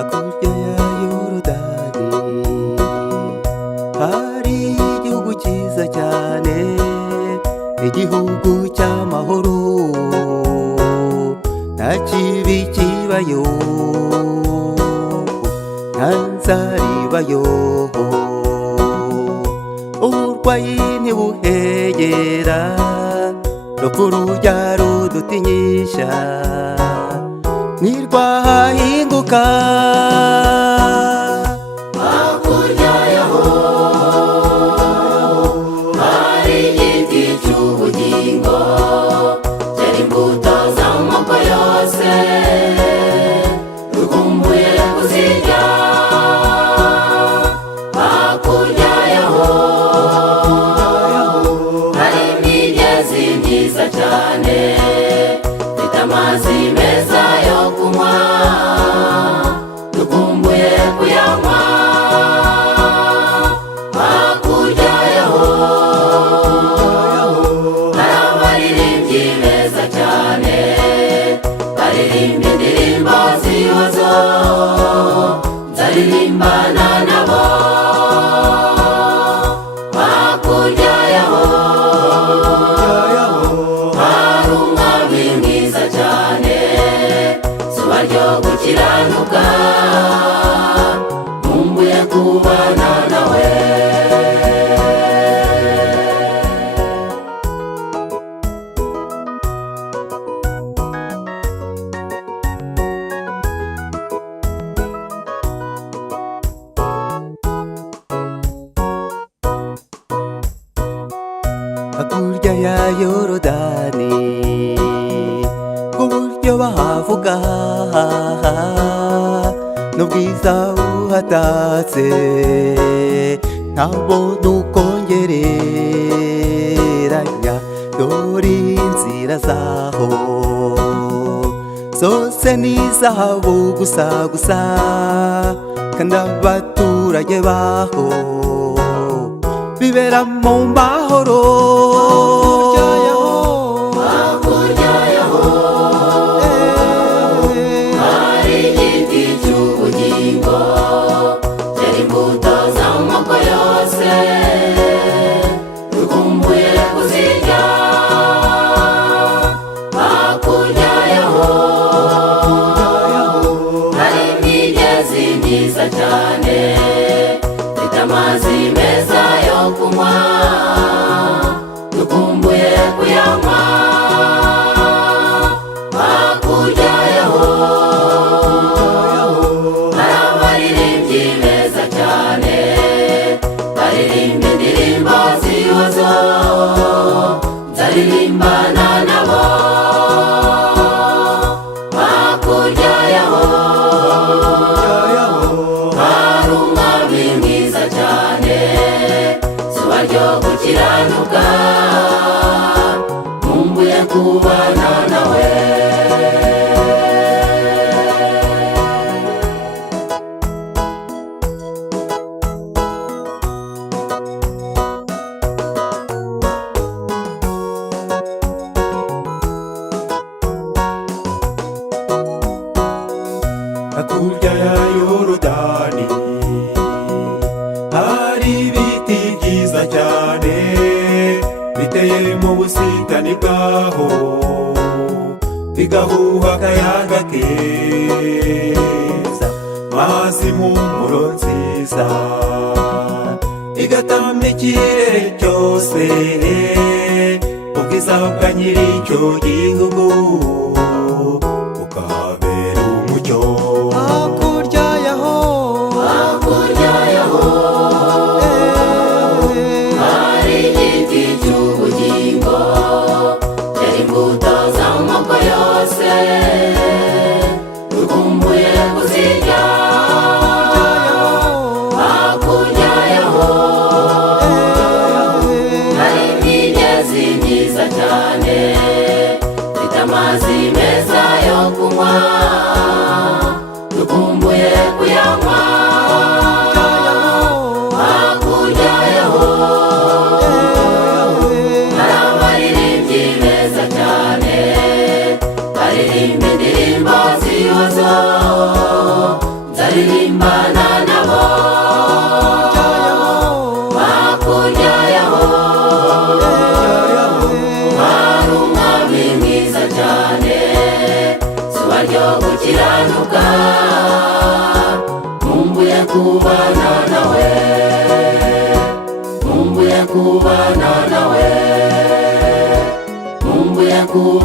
hakurya ya Yorodani hari igihugu cyiza cyane, igihugu cy'amahoro, nta kibi kibayo, nta nzara ibayo, uburwayi ntibuhegera, urupfu rujya rudutinyisha ntirwahinguka. hakurya yaho hari igiti cy'ubugingo, cyera imbuto z'amoko yose, dukumbuye kuzirya. hakurya yaho hari imigezi myiza cyane, ifite amazi meza yo kunywa, dukumbuye kuyanywa. hakurya yaho hari abaririmbyi beza cyane, baririmba indirimbo z'ibihozo, nzaririmbana nabo. hakurya yaho hari umwami mwiza cyane, zuba ryo gukiranuka, nkumbuye kubana nawe. hakurya ya Yorodani uburyo bahavuga n'ubwiza buhatatse, ntabwo nukongereranya, dore inzira zaho zose ni izahabu gusa gusa, kandi abaturage baho bibera mu mahoro. hakurya yaho hari igiti cy'ubugingo, cyera imbuto z'amoko yose, dukumbuye kuzirya. hakurya yaho hari imigezi myiza cyane, ifite amazi meza yo kunywa, dukumbuye kuyanywa. hakurya yaho hari abaririmbyi beza cyane, baririmba indirimbo z'ibihozo, nzaririmbana nabo. hakurya yaho hari umwami mwiza cyane, zuba ryo gukiranuka, nkumbuye kubana nawe. hakurya ya Yorodani hari ibiti byiza cyane, biteye mu busitani bwaho, bigahuha akayaga keza, mazi impumuro nziza, igatamya ikirere cyose, ubwiza bwa nyiri icyo gihugu bukahabera umucyo. hakurya yaho hari igiti cy'ubugingo, cyera imbuto z'amoko yose, dukumbuye kuzirya. hakurya yaho hari imigezi myiza cyane, ifite amazi meza yo kunywa, dukumbuye kuyanywa. hakurya yaho hari abaririmbyi beza cyane, baririmba indirimbo z'ibihozo, nzari nkumbuye kubana nawe, nkumbuye kubana nawe, nkumbuye kubana